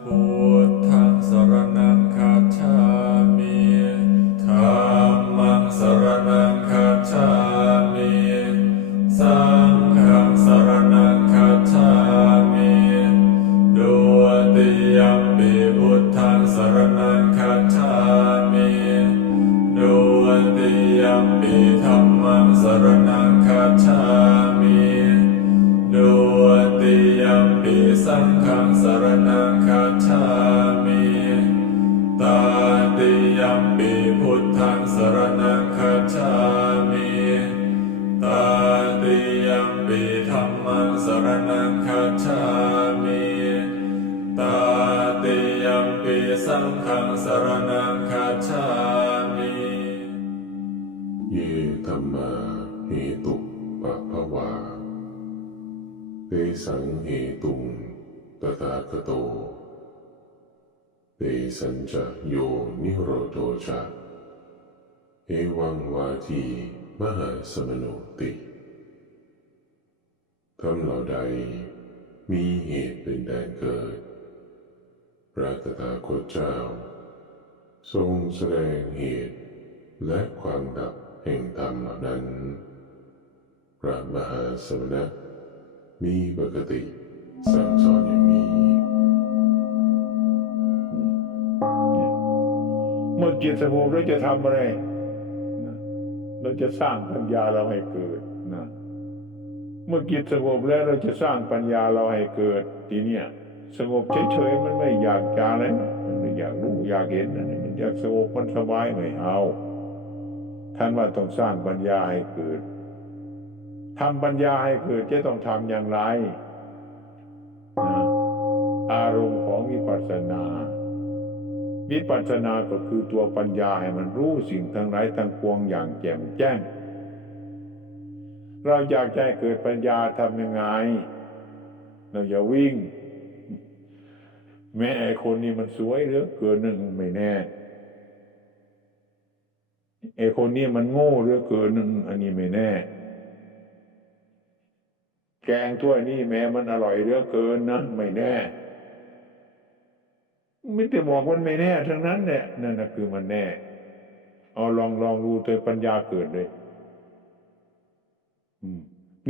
พุ สรณังคัจฉามิเยธรรมาเหตุปะภวาเตสังเหตุงตถาคโตเตสัญจะโยนิโรโทจะเอวังวาทีมหาสมโนติทำเหล่าใดมีเหตุเป็นแดนเกิดพระตถาคตเจ้า ทรงแสดงเหตุและความดับแห่งธรรมเหล่านั้น พระมหาสมณะมีปกติสั่งสอนอย่างนี้ เมื่อจิตสงบเราจะทำอะไร เราจะสร้างปัญญาเราให้เกิดนะเมื่อจิตสงบแล้วเราจะสร้างปัญญาเราให้เกิด ทีเนี้ยสงบเฉยๆมันไม่อยากจาแล้วมันไม่อยากรู้อยากเห็นนะมัน อยากสงบมันสบายไม่เอา ท่านว่าต้องสร้างปัญญาให้เกิดทำปัญญาให้เกิดจะต้องทำอย่างไรนะอารมณ์ของวิปัสสนาวิปัสสนาก็คือตัวปัญญาให้มันรู้สิ่งทั้งหลายทั้งปวงอย่างแจ่มแจ้ง เราอยากให้เกิดปัญญาทำยังไง เราอย่าวิ่ง แม้ไอคนนี้มันสวยเหลือเกินหนึ่งไม่แน่ ไอ้คนนี้มันโง่เหลือเกินอันนี้ไม่แน่ แกงถ้วยนี้แม้มันอร่อยเหลือเกินนะไม่แน่ไม่ได้บอกมันไม่แน่ ทั้งนั้นเนี่ยนั่นนะคือมันแน่ เอาลองลองดูเตยปัญญาเกิดเลย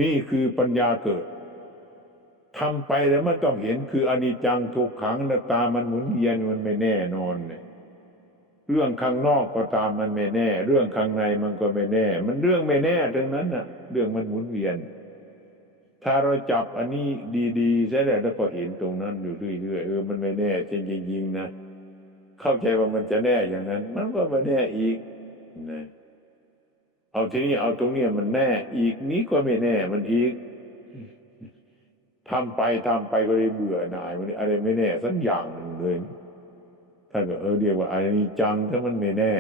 นี่คือปัญญาเกิดทำไปแล้วมันต้องเห็นคืออนิจจังทุกขังน้าตามันหมุนเวียนมันไม่แน่นอนเนี่ย เรื่องข้างนอกก็ตามมันไม่แน่ เรื่องข้างในมันก็ไม่แน่ มันเรื่องไม่แน่ทั้งนั้นน่ะ เรื่องมันหมุนเวียน ถ้าเราจับอันนี้ดีๆใช่แล้วแล้วก็เห็นตรงนั้นอยู่เรื่อยๆเออมันไม่แน่จริงๆนะเข้าใจว่ามันจะแน่อย่างนั้น มันก็ไม่แน่อีกนะเอาทีนี้เอาตรงเนี้ยมันแน่ อีกนี้ก็ไม่แน่ มันอีกทำไปทำไปก็เลยเบื่อหน่ายมันอะไรไม่แน่สักอย่างหนึ่งเลย ท่านก็เออเรียกว่าอะไรนี้จังถ้ามันไม่แน่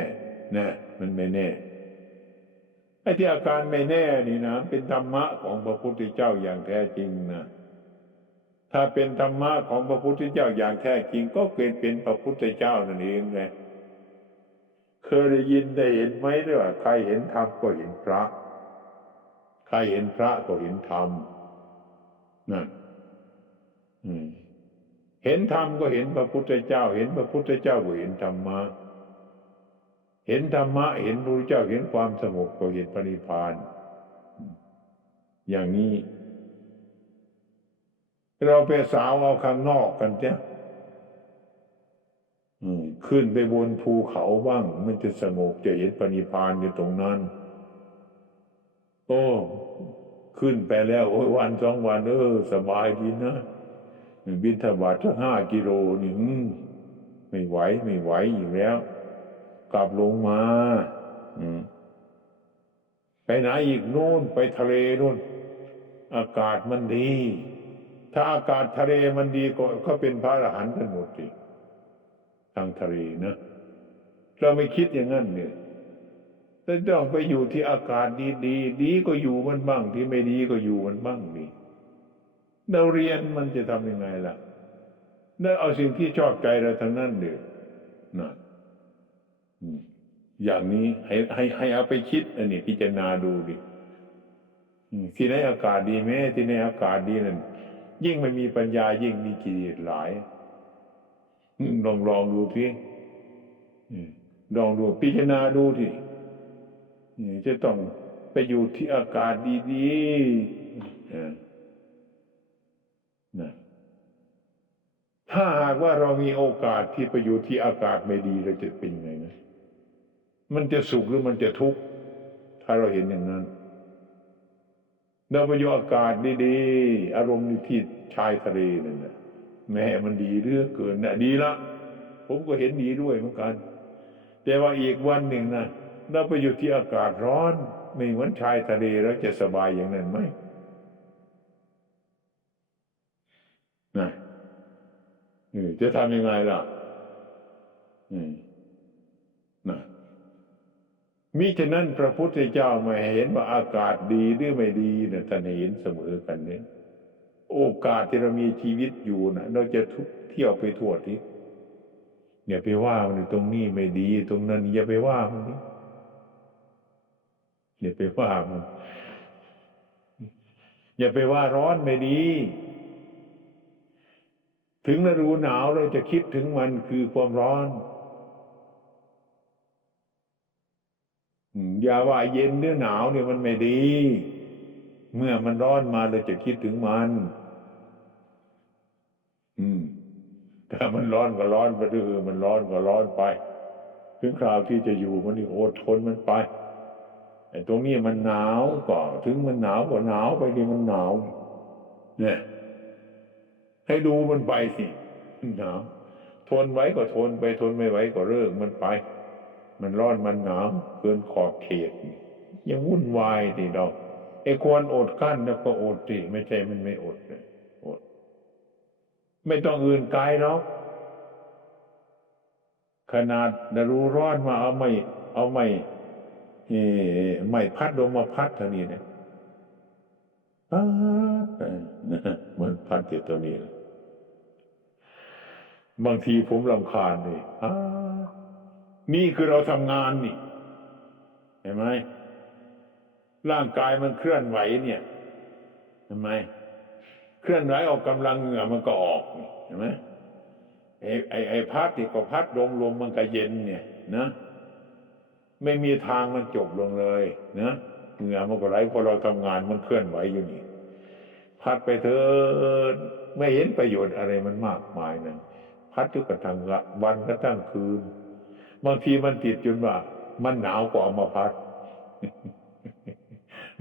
นะมันไม่แน่ไอ้ที่อาการไม่แน่นี่นะเป็นธรรมะของพระพุทธเจ้าอย่างแท้จริงนะถ้าเป็นธรรมะของพระพุทธเจ้าอย่างแท้จริง ก็เกิดเป็นพระพุทธเจ้านั่นเองไงเคยได้ยินได้เห็นไหมด้วยว่าใครเห็นธรรมก็เห็นพระ ใครเห็นพระก็เห็นธรรมนั่น เห็นธรรมก็เห็นพระพุทธเจ้า เห็นพระพุทธเจ้าก็เห็นธรรมะ เห็นธรรมะ เห็นพระเจ้าเห็นความสงบก็เห็นปณิพาน อย่างนี้ เราไปสาวเอาข้างนอกกันเจ้อืมขึ้นไปบนภูเขาบ้าง มันจะสงบจะเห็นปณิพานอยู่ตรงนั้น โอ้ ขึ้นไปแล้ว โอ้ยวันสองวัน เออ สบายดีนะ บินทบาทสักห้ากิโลนี่ไม่ไหวไม่ไหวอยู่แล้ว กลับลงมาไปไหนอีกนู่นไปทะเลนู่น อากาศมันดี ถ้าอากาศทะเลมันดีก็ก็เป็นพระอรหันต์กันหมดสิทางทะเลนะเราไม่คิดอย่างนั้นเนี่ยแต่ต้องไปอยู่ที่อากาศดีดีดีก็อยู่มันบ้างที่ไม่ดีก็อยู่มันบ้างนี่ เราเรียนมันจะทำยังไงล่ะแล้เอาสิ่งที่ชอบใจเราทั้งนั้นเดือนะอืมอย่างนี้ให้ให้ให้เอาไปคิดอันนี้พิจารณาดูดิที่ไหนอากาศดีแม้ที่ไหนอากาศดีนั่นยิ่งไม่มีปัญญายิ่งมีกิเลสหลายลองลองดูทีลองดูพิจารณาดูทีจะต้องไปอยู่ที่อากาศดีๆเออนะ ถ้าหากว่าเรามีโอกาสที่ไปอยู่ที่อากาศไม่ดีเราจะเป็นไงนะ มันจะสุขหรือมันจะทุกข์ถ้าเราเห็นอย่างนั้นเราไปอยู่อากาศดีๆ อารมณ์ที่ชายทะเลนั่นนะแม่มันดีเรื่องเกินนะดีละผมก็เห็นดีด้วยเหมือนกัน แต่ว่าอีกวันหนึ่งนะเราไปอยู่ที่อากาศร้อนไม่เหมือนชายทะเลแล้วจะสบายอย่างนั้นไหมนะเออ จะทำยังไงล่ะนะมิฉะนั้นพระพุทธเจ้าไม่เห็นว่าอากาศดีหรือไม่ดีนะท่านเห็นเสมอกันเนี่ยโอกาสที่เรามีชีวิตอยู่นะเราจะทุเที่ยวไปทั่วที่อย่าไปว่ามันตรงนี้ไม่ดี ตรงนั้นอย่าไปว่ามันนี่อย่าไปว่ามันอย่าไปว่าร้อนไม่ดี ถึงฤดูหนาวเราจะคิดถึงมันคือความร้อน อย่าว่าเย็นหรือหนาวเนี่ยมันไม่ดี เมื่อมันร้อนมาเราจะคิดถึงมันอืมถ้ามันร้อนก็ร้อนไปเถอะมันร้อนก็ร้อนไป ถึงคราวที่จะอยู่มันนี่อดทนมันไปไอ้ตรงนี้มันหนาวก็ถึงมันหนาวก็หนาวไปดิมันหนาว เนี่ย ให้ดูมันไปสิหนาวทนไว้ก็ทนไปทนไม่ไหวก็เลิกมันไป มันร้อนมันหนาวเกินขอบเขตยังวุ่นวายดิดอกไอ้ควรอดกั้นแล้วก็อดสิไม่ใช่มันไม่อดเลยอด ไม่ต้องอื่นไกลหรอกขนาดดารูร้อนมาเอาไม่ เอาไม่เอ่ไม่พัดลมมาพัดเท่านี้เนี่ย พัดไปนะมันพัดอยู่ตัวนี้บางทีผมรำคาญเลยนี่คือเราทำงานนี่ เห็นไหมร่างกายมันเคลื่อนไหวเนี่ย เห็นไหมเคลื่อนไหวออกกำลังเหงื่อมันก็ออกเห็นไหมไอ้ไอ้ไอ้พัดที่ก็พัดลมลมมันก็เย็นเนี่ยนะ ไม่มีทางมันจบลงเลยนะ เหงื่อมันก็ไหลพอเราทำงานมันเคลื่อนไหวอยู่นี่ พัดไปเถิดไม่เห็นประโยชน์อะไรมันมากมายนะพัดทุกกระทั่งวันกระทั่งคืนบางทีมันติดจนว่า มันหนาวกว่าเอามาพัด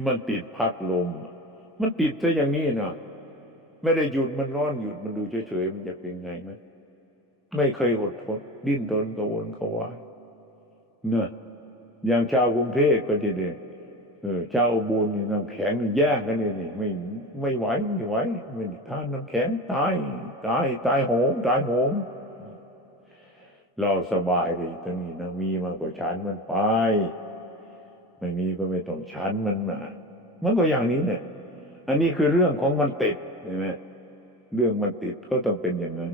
มันติดพัดลม มันติดซะอย่างนี้นะไม่ได้หยุดมันร้อนหยุดมันดูเฉยๆมันจะเป็นไงไหมไม่เคยอดทนดิ้นรนกระวนกระวายเนอะอย่างชาวกรุงเทพก็ทีเดียว เออชาวอุบุญนี่น้ำแข็งนี่แย่งกันเลยนี่ไม่ไม่ไหวไม่ไหวไม่ได้ทานน้ำแข็งตายตายตายโหงตายโหงเราสบายดีตรงนี้นะมีมากกว่าฉันมันไปไม่มีก็ไม่ต้องฉันมันมามันก็อย่างนี้เนี่ยอันนี้คือเรื่องของมันติดเห็นไหมเรื่องมันติดก็ต้องเป็นอย่างนั้น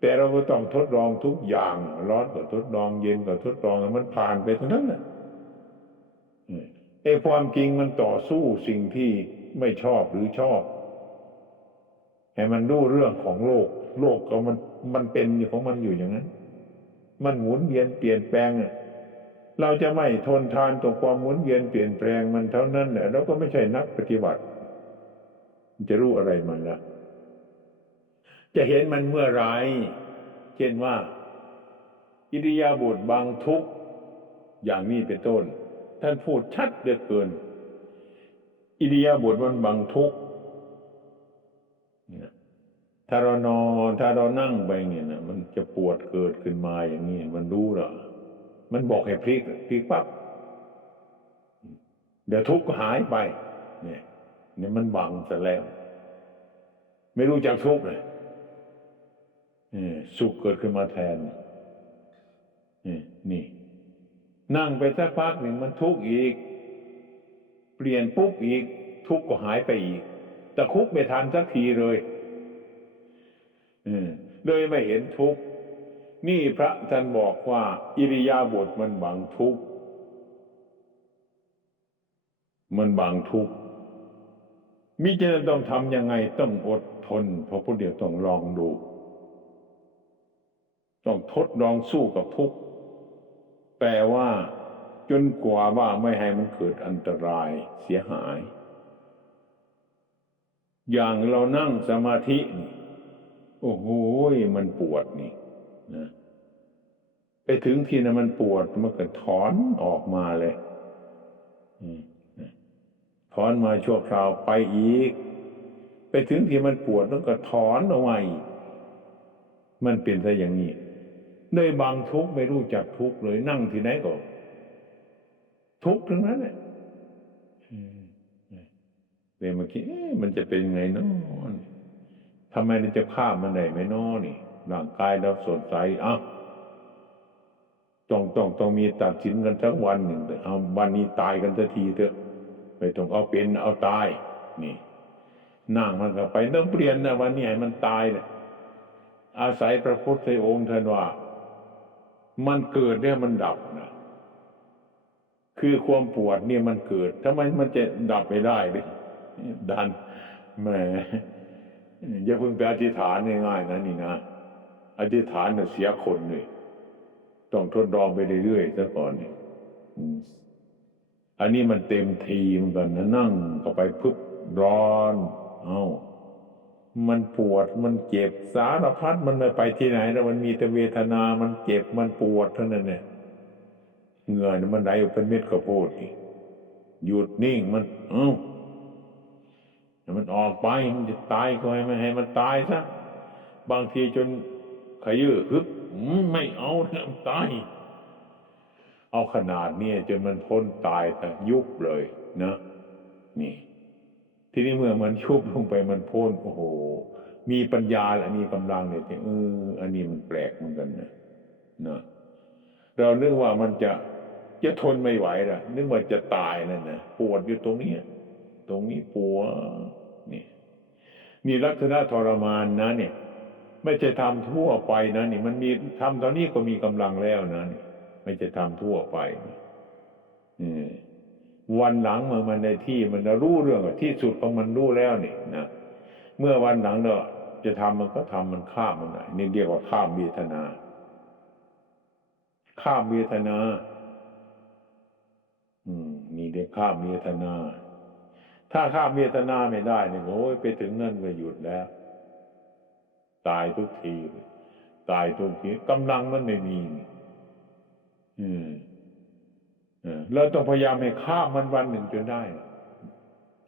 แต่เราก็ต้องทดลองทุกอย่าง ร้อนก็ทดลองเย็นก็ทดลองมันผ่านไปทั้งนั้นแหละ ไอ้ความจริงมันต่อสู้สิ่งที่ไม่ชอบหรือชอบ ให้มันรู้เรื่องของโลก โลกก็มันมันเป็นของมันอยู่อย่างนั้น มันหมุนเวียนเปลี่ยนแปลงเราจะไม่ทนทานต่อความหมุนเวียนเปลี่ยนแปลงมันเท่านั้นแหละเราก็ไม่ใช่นักปฏิบัติ จะรู้อะไรมันละจะเห็นมันเมื่อไรเช่นว่า อิริยาบถบางทุกอย่างนี้เป็นต้น ท่านพูดชัดเหลือเกิน อิริยาบถมันบางทุกถ้าเรานอนถ้าเรานั่งไปเนี่ยนะมันจะปวดเกิดขึ้นมาอย่างนี้มันรู้หรอมันบอกให้พลิกพลิกปั๊บเดี๋ยวทุกข์หายไป เนี่ยเนี่ยมันบังซะแล้ว ไม่รู้จักทุกข์เลยสุขเกิดขึ้นมาแทนนี่ นั่งไปสักพักหนึ่งมันทุกข์อีก เปลี่ยนปุ๊บอีก ทุกข์ก็หายไปอีกแต่คุกไม่ทันสักทีเลยเลยไม่เห็นทุกข์นี่พระท่านบอกว่าอิริยาบถมันบังทุกข์มันบังทุกข์มิจะต้องทำยังไงต้องอดทนเพราะพุทธเดียวต้องลองดู ต้องทดลองสู้กับทุกข์ แต่ว่า จนกว่าว่าไม่ให้มันเกิดอันตรายเสียหาย อย่างเรานั่งสมาธินี่โอ้โหมันปวดนี่นะไปถึงที่นะมันปวดมันก็ถอนออกมาเลยถอนมาชั่วคราวไปอีก ไปถึงที่มันปวดแล้วก็ถอนออกมาอีกมันเป็นซะอย่างนี้ เลยบางทุกข์ไม่รู้จักทุกข์เลยนั่งที่ไหนก็ทุกข์ทั้งนั้นแหละอืมเลยมาคิดเอ๊ะมันจะเป็นยังไงเนาะทำไมมันจะข้ามมันได้ไหมเนาะนี่ร่างกายเราสดใสอะต้องต้องต้องมีตัดสินกันสักวันหนึ่งแต่เอาวันนี้ตายกันสักทีเถอะไม่ต้องเอาเป็นเอาตาย นี่นั่งมันก็ไปต้องเปลี่ยนนะวันนี้ให้มันตายเนี่ยอาศัยพระพุทธองค์ท่านว่า มันเกิดเนี่ยมันดับนะคือความปวดเนี่ยมันเกิดทำไมมันจะดับไม่ได้เลยดันแหมอย่าเพิ่งไปอธิษฐานง่ายๆนะนี่นะอธิษฐานเนี่ยเสียคนเลยต้องทดลองไปเรื่อยๆซะก่อนเนี่ยอันนี้มันเต็มทีเหมือนกันนะนั่งเข้าไปพึบร้อน เอ้า มันปวดมันเจ็บสารพัดมันไม่ไปที่ไหนแล้วมันมีแต่เวทนา มันเจ็บมันปวดเท่านั้นเนี่ยเหงื่อเนี่ยมันไหลออกเป็นเม็ดข้าวโพดอีหยุดนิ่งมันเอ้ามันออกไปมันจะตายก็ให้มันให้มันตายซะบางทีจนขยื้อฮึบไม่เอาเนี่ยตาย เอาขนาดนี้จนมันพ้นตายแต่ยุบเลยนะนี่ ทีนี้เมื่อมันชุบลงไปมันพ้นโอ้โห มีปัญญาและมีกำลังเนี่ยเอออันนี้มันแปลกเหมือนกันนะนะเรานึกว่ามันจะจะทนไม่ไหวละนึกว่าจะตายนั่นนะปวดอยู่ตรงนี้ตรงนี้ปวดนี่มีลักษณะทรมานนะเนี่ย ไม่ใช่ทำทั่วไปนะนี่ มันมีทำตอนนี้ก็มีกำลังแล้วนะนี่ไม่ใช่ทำทั่วไปอืมวันหลังเมื่อมันในที่มันรู้เรื่องที่สุดของมันรู้แล้วนี่นะ เมื่อวันหลังเราจะทำมันก็ทำมันข้ามมันหน่อยนี่เรียกว่าข้ามเวทนา ข้ามเวทนา อืมนี่เรียกข้ามเวทนา ถ้าข้ามเวทนาไม่ได้เนี่ยโอ้ยไปถึงนั่นก็หยุดแล้ว ตายทุกทีเลยตายทุกทีกำลังมันไม่มีนี่อืมเออเราต้องพยายามให้ข้ามมันวันหนึ่งจนได้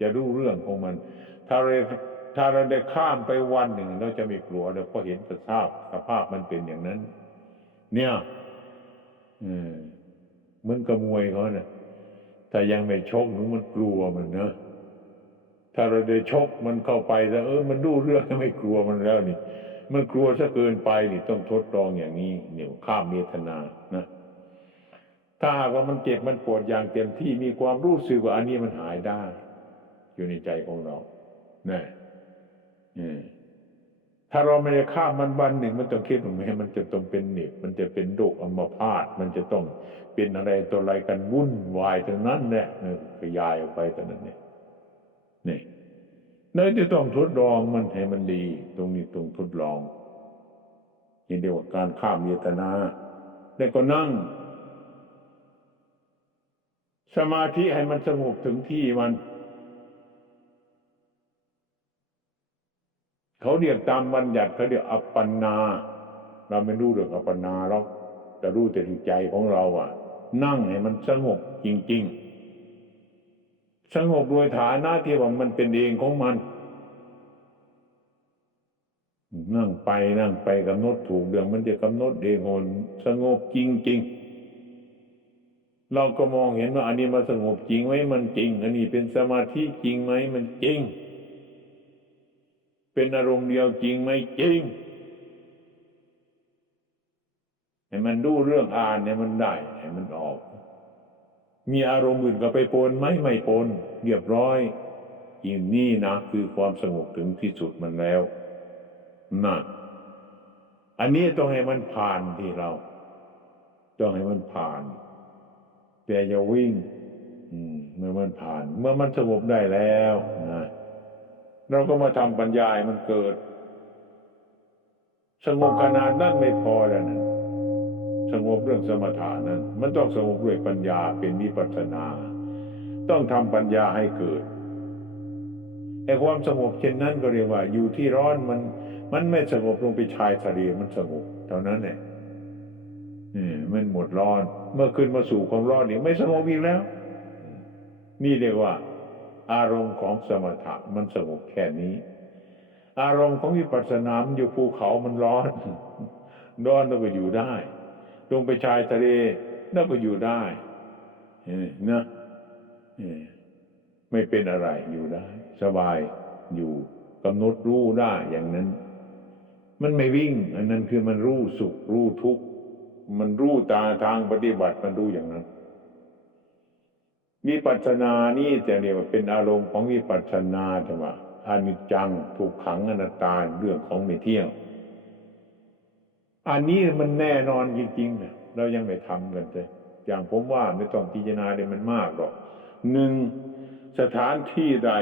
จะรู้เรื่องของมัน ถ้าเรา ถ้าเราได้ข้ามไปวันหนึ่ง เราจะไม่กลัวเราเพราเห็นสภาพสภาพมันเป็นอย่างนั้น เนี่ยเหมือนกับมวยเขาเนะ่ะถ้ายังไม่ชกหนูมันกลัวมันเนอะถ้าเราได้ชกมันเข้าไปแล้วเออมันรู้เรื่องไม่กลัวมันแล้วนี่ มันกลัวซะเกินไปนี่ต้องทดลองอย่างนี้เนี่ยข้ามเมตนานะถ้าว่ามันเจ็บมันปวดอย่างเต็มที่มีความรู้สึกว่าอันนี้มันหายได้ อยู่ในใจของเรานะอืม ถ้าเราไม่ได้ข้ามันวันหนึ่งมันต้องคิดว่าแม้มันจะต้องเป็นเหน็บมันจะเป็นโรคอัมพาตมันจะต้องเป็นอะไรตัวอะไรกันวุ่นวายตรงนั้นแหละขยายออกไปตรงนั้นเนี่ยนี่เนยจะต้องทดลองมันให้มันดี ตรงนี้ตรงทดลองนี่เรียกว่าการข้ามเวทนาแล้วก็นั่ง สมาธิให้มันสงบถึงที่มัน เขาเรียกตามบัญญัติเขาเรียกอัปปนา เราไม่รู้เรื่องอัปปนาหรอกแต่รู้แต่ที่ใจของเราอะ นั่งให้มันสงบจริง ๆ สงบโดยฐานะที่ว่ามันเป็นเองของมัน นั่งไปนั่งไปกำหนดถูกเรื่องมันจะกำหนดเองคนสงบจริง ๆเราก็มองเห็นว่าอันนี้มาสงบจริงไหมมันจริง อันนี้เป็นสมาธิจริงไหมมันจริง เป็นอารมณ์เดียวจริงไหมจริงให้มันดูเรื่องอ่านเนี่ยมันได้ให้มันออก มีอารมณ์อื่นก็ไปปนไหมไม่ปนเรียบร้อยยิ่งนี่นะคือความสงบถึงที่สุดมันแล้วนั่นอันนี้ต้องให้มันผ่านที่เรา ต้องให้มันผ่าน แต่อย่าวิ่ง อืมเมื่อมันผ่าน เมื่อมันสงบได้แล้วนะ เราก็มาทำปัญญาให้มันเกิด สงบขนาดนั้นไม่พอแล้วนะสงบเรื่องสมถะนั้น มันต้องสงบด้วยปัญญาเป็นวิปัสสนา ต้องทำปัญญาให้เกิดไอ้ความสงบเช่นนั้นก็เรียกว่า อยู่ที่ร้อนมัน มันไม่สงบลงไปชายทะเลมันสงบเท่านั้นแหละนี่มันหมดร้อน เมื่อขึ้นมาสู่ความร้อนนี่ไม่สงบอีกแล้ว นี่เรียกว่า อารมณ์ของสมถะมันสงบแค่นี้ อารมณ์ของวิปัสสนามอยู่ภูเขามันร้อนร้อนแล้วก็อยู่ได้ลงไปชายทะเลแล้วก็อยู่ได้นะไม่เป็นอะไรอยู่ได้ สบายอยู่กำหนดรู้ได้อย่างนั้น มันไม่วิ่ง อันนั้นคือมันรู้สุขรู้ทุกข์มันรู้ตาทางปฏิบัติมันรู้อย่างนั้น วิปัสสนานี่จะเรียกว่าเป็นอารมณ์ของวิปัสสนาแต่ว่าอานิจจังถูกขังอนัตตาเรื่องของไม่เที่ยงอันนี้มันแน่นอนจริงๆนะเรายังไม่ทำกันเลยอย่างผมว่าไม่ต้องพิจารณาเลยมันมากหรอกหนึ่งสถานที่ใด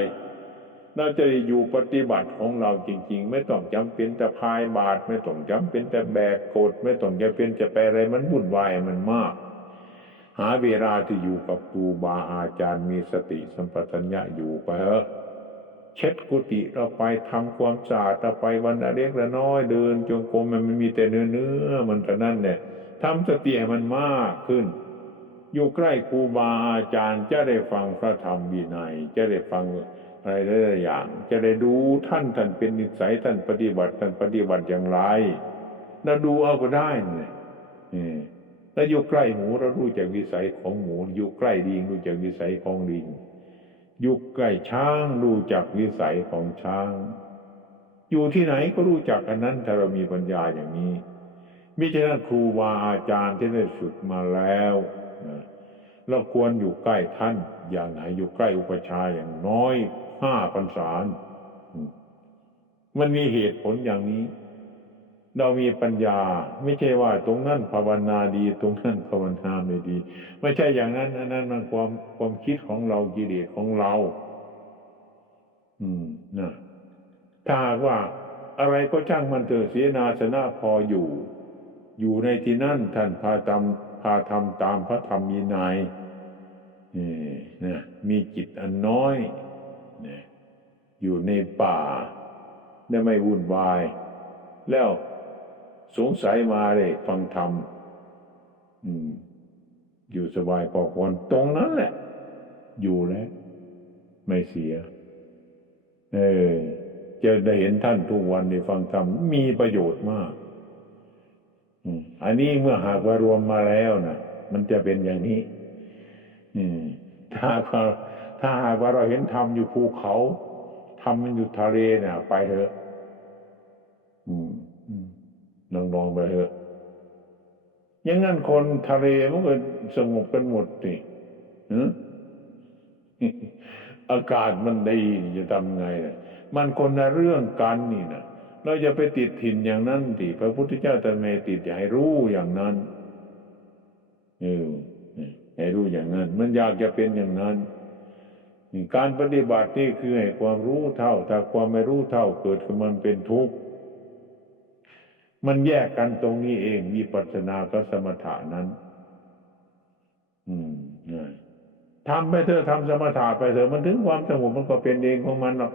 เราจะอยู่ปฏิบัติของเราจริง ๆ ไม่ต้องจำเป็นแต่พายบาท ไม่ต้องจำเป็นแต่แบกโกดไม่ต้องจำเป็นจะไปอะไรมันวุ่นวายมันมาก หาเวลาที่อยู่กับครูบาอาจารย์มีสติสัมปชัญญะอยู่ไปเถอะเช็ดกุฏิเราไปทำความสะอาดเราไปวันละเล็กละน้อยเดินจงกรมมันมีแต่เนื้อเนื้อมันแต่นั่นเนี่ยทำสติให้มันมากขึ้น อยู่ใกล้ครูบาอาจารย์จะได้ฟังพระธรรมวินัยจะได้ฟังอะไรหลายๆอย่าง จะได้ดูท่านท่านเป็นนิสัยท่านปฏิบัติท่านปฏิบัติอย่างไรเราดูเอาก็ได้เนี่ย แล้วอยู่ใกล้หมูเรารู้จักวิสัยของหมู อยู่ใกล้ลิงรู้จักวิสัยของลิงอยู่ใกล้ช้างรู้จักวิสัยของช้าง อยู่ที่ไหนก็รู้จักอันนั้นถ้าเรามีปัญญาอย่างนี้มิฉะนั้นครูบาอาจารย์ที่ได้ฝึกมาแล้วเราควรอยู่ใกล้ท่าน อย่างไหนอยู่ใกล้อุปชาย์อย่างน้อยห้าพรรษามันมีเหตุผลอย่างนี้ เรามีปัญญา ไม่ใช่ว่าตรงนั้นภาวนาดีตรงนั้นภาวนาไม่ดี ไม่ใช่อย่างนั้นอันนั้นมันความความคิดของเรากิเลสของเรา อืมนะถ้าว่าอะไรก็ช่างมันเถอะเสียนาสนะพออยู่ อยู่ในที่นั่นท่านพาทำพาทำตามพระธรรมมีนายนี่นะมีจิตอันน้อยนะอยู่ในป่าได้ไม่วุ่นวาย แล้ว สงสัยมาเลยฟังธรรมอยู่สบายพอควรตรงนั้นแหละ อยู่แล้ว ไม่เสีย เออจะได้เห็นท่านทุกวันได้ฟังธรรมมีประโยชน์มากอันนี้เมื่อหากว่ารวมมาแล้วนะมันจะเป็นอย่างนี้ถ้าหากว่าถ้าหากว่าเราเห็นธรรมอยู่ภูเขาธรรมมันอยู่ทะเลเนี่ยไปเถอะ ลองลองไปเถอะอย่างนั้นคนทะเลมันก็สงบกันหมดสิอากาศมันดีจะทำไงล่ะมันคนละเรื่องกันนี่นะเราจะไปติดถิ่นอย่างนั้นสิพระพุทธเจ้าตรัสไม่ติดอย่าให้รู้อย่างนั้นเออให้รู้อย่างนั้น มันอยากจะเป็นอย่างนั้น การปฏิบัตินี่คือให้ความรู้เท่า ถ้าความไม่รู้เท่าเกิดขึ้นมันเป็นทุกข์ มันแยกกันตรงนี้เองมีปัจนากับสมถะนั้น อืมทำไปเถอะทำสมถะไปเถอะมันถึงความสงบมันก็เป็นเองของมันหรอก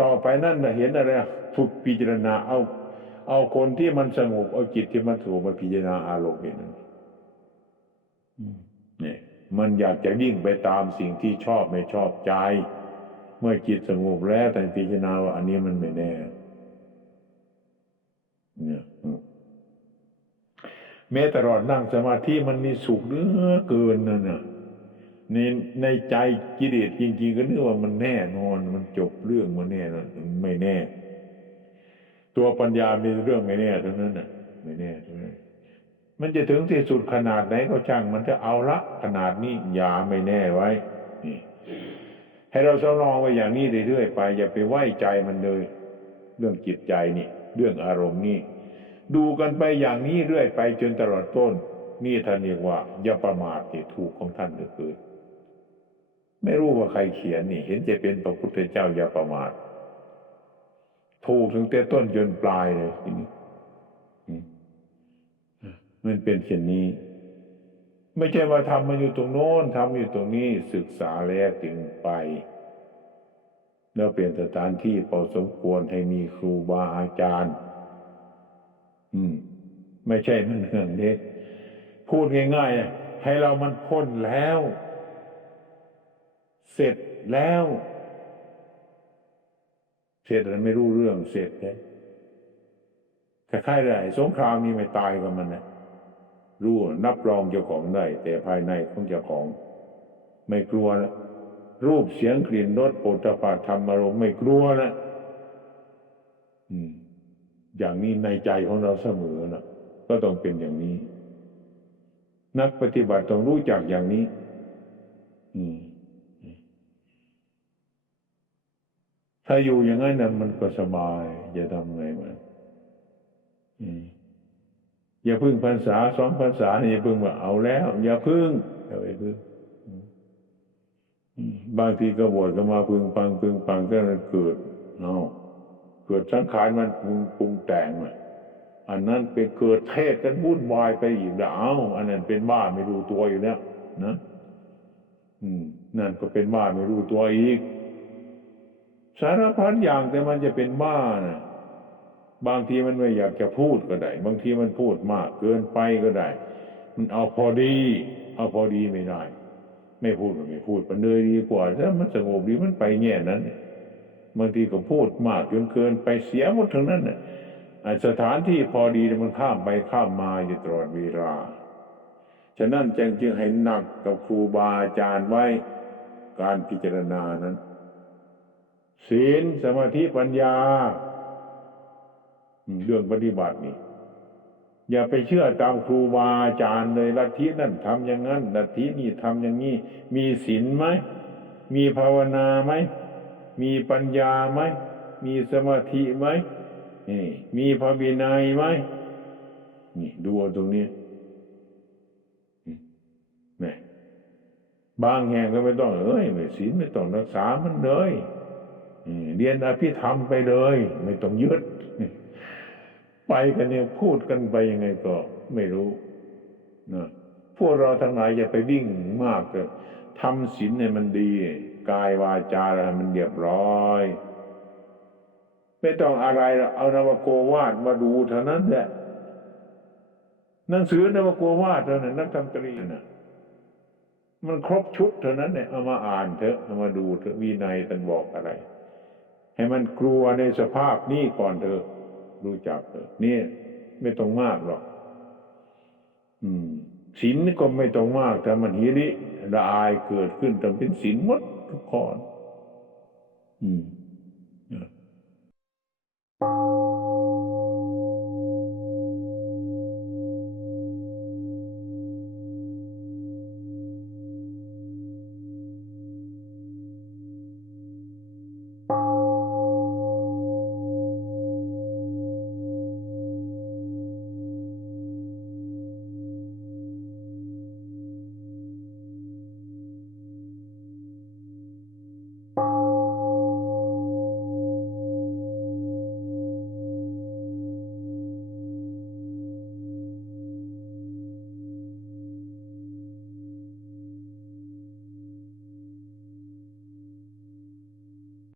ต่อไปนั่นน่ะเห็นอะไรฝึกพิจารณาเอา เอาคนที่มันสงบเอาจิตที่มันสงบมาพิจารณาอารมณ์อย่างนั้นเนี่ยมันอยากจะยิ่งไปตามสิ่งที่ชอบไม่ชอบใจ เมื่อจิตสงบแล้วแต่พิจารณาว่าอันนี้มันไม่แน่ เนี่ยอืมแม้ตลอดนั่งสมาธิมันมีสุขเหลือเกินนั่นน่ะในในใจกิเลสจริงๆก็นึกว่ามันแน่นอนมันจบเรื่องมันแน่นอนไม่แน่ ตัวปัญญามีเรื่องไม่แน่ทั้งนั้นน่ะ ไม่แน่ทั้งนั้นมันจะถึงที่สุดขนาดไหนก็ช่าง มันจะเอาละขนาดนี้อย่าไม่แน่ไว้นี่ให้เราสำรองไว้อย่างนี้เรื่อยๆไป อย่าไปไว้ใจมันเลย เรื่องจิตใจนี่ เรื่องอารมณ์นี่ดูกันไปอย่างนี้เรื่อยไปจนตลอดต้น นี่ท่านเรียกว่าอย่าประมาทนี่ถูกของท่านเหลือเกินไม่รู้ว่าใครเขียนนี่ เห็นจะเป็นพระพุทธเจ้าอย่าประมาทถูกถึงแต่ต้นจนปลายเลยทีนี้มันเป็นเช่นนี้ ไม่ใช่ว่าทำมาอยู่ตรงโน้นทำอยู่ตรงนี้ศึกษาแล้วจึงไป แล้วเปลี่ยนสถานที่พอสมควรให้มีครูบาอาจารย์ อืม ไม่ใช่มันเรื่องเล็กพูดง่ายๆให้เรามันพ้นแล้ว เสร็จแล้ว เสร็จแล้วไม่รู้เรื่องเสร็จเลยคล้ายๆเลยสงครามนี่ไม่ตายกับมันนะรู้นับรองเจ้าของได้ แต่ภายในของเจ้าของ ไม่กลัวนะ รูปเสียงกลิ่นรสโผฏฐัพพะธรรมอารมณ์ไม่กลัวนะอย่างนี้ในใจของเราเสมอนะก็ต้องเป็นอย่างนี้ นักปฏิบัติต้องรู้จักอย่างนี้ถ้าอยู่อย่างนั้นนะมันก็สบายจะทำไงมันอย่าพึ่งภาษาสองภาษาอย่าพึ่งว่าเอาแล้ว อย่าพึ่งอย่าไปพึ่ง บางทีก็บวชก็มาพึงปังพึงปังก็เกิดเอาเกิดสังขารมันปรุงปรุงแต่งอะอันนั้นเป็นเกิดเทศกันวุ่นวายไปอีกแล้วเอาอันนั้นเป็นบ้าไม่รู้ตัวอยู่แล้วนะอืม นั่นก็เป็นบ้าไม่รู้ตัวอีก สารพัดอย่างแต่มันจะเป็นบ้านะบางทีมันไม่อยากจะพูดก็ได้ บางทีมันพูดมากเกินไปก็ได้ มันเอาพอดี เอาพอดีไม่ได้ ไม่พูดก็ไม่พูดมันเลยดีกว่าถ้ามันสงบดีมันไปแง่นั้นบางทีก็พูดมากจนเกินไปเสียหมดทั้งนั้นน่ะสถานที่พอดีมันข้ามไปข้ามมาอยู่ตลอดเวลา ฉะนั้นจึงจึงให้หนักกับครูบาอาจารย์ไว้การพิจารณานั้น ศีลสมาธิปัญญา เรื่องปฏิบัตินี่ อย่าไปเชื่อตามครูบาอาจารย์เลยลัทธินั่นทำอย่างนั้นลัทธินี่ทำอย่างนี้ มีศีลไหม มีภาวนาไหม มีปัญญาไหม มีสมาธิไหมนี่มีพระวินัยไหมนี่ดูตรงนี้นี่บางแห่งก็ไม่ต้องเอ้ยไม่ศีลไม่ต้องรักษามันเลยเรียนอภิธรรมไปเลย ไม่ต้องยึด ไปกันเนี่ยพูดกันไปยังไงก็ไม่รู้นะพวกเราทั้งหลายอย่าไปวิ่งมากเลยทำศีลเนี่ยมันดี กายวาจาอะไรมันเรียบร้อย ไม่ต้องอะไรหรอกเอานวโกวาดมาดูเท่านั้นแหละหนังสือนวโกวาดเท่านั้นนักธรรมตรีน่ะมันครบชุดเท่านั้นเนี่ยเอามาอ่านเถอะเอามาดูเถอะวินัยท่านบอกอะไร ให้มันกลัวในสภาพนี้ก่อนเถอะ รู้จักเนี่ยไม่ต้องมากหรอก อืมศีลก็ไม่ต้องมากแต่มันฮิริละอายเกิดขึ้นแต่เป็นศีลหมดทุกข้ออืม